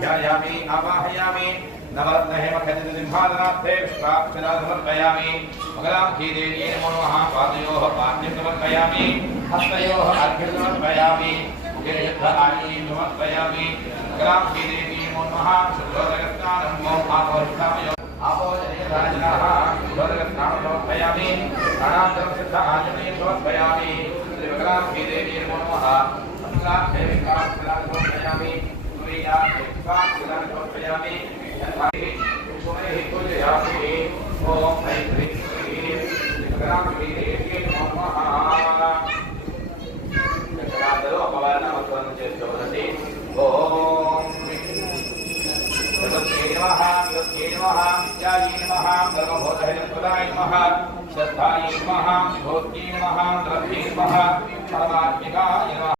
ध्यायामि आवाहयामि नवरत्नहेमखचितसिंहासनार्थे पुष्पाक्षरा समर्पयामि मङ्गलामुखी देवी नमो नमः पादयोः पाद्यं समर्पयामि हस्तयोः अर्घ्यं समर्पयामि मुखे शुद्ध आनीं समर्पयामि मङ्गलामुखी देवी नमो नमः शुद्धोदकस्नानं ॐ आपोषितामयो आपोजनीयराजनाः शुद्धोदकस्नानं समर्पयामि अनान्तरं सिद्ध आचमनीं समर्पयामि श्रीमङ्गलामुखी देवी नमो नमः मंगलादेवीकाक्षरा समर्पयामि सूर्यादेवीकाक्षरा समर्पयामि सुमैः पूजयामि ॐ ऐं ह्रीं श्रीं श्रीमङ्गलामुखी देवी नमो नमः चक्रादलो अपवर्णमस्वनं చేస్తోంది ఓం भगवते नमः विद्ये नमः विद्यायै नमः धर्मबोधहेतुपदाय नमः श्रद्धायै नमः भोज्ये नमः द्रव्ये नमः परमात्मिकाय नमः।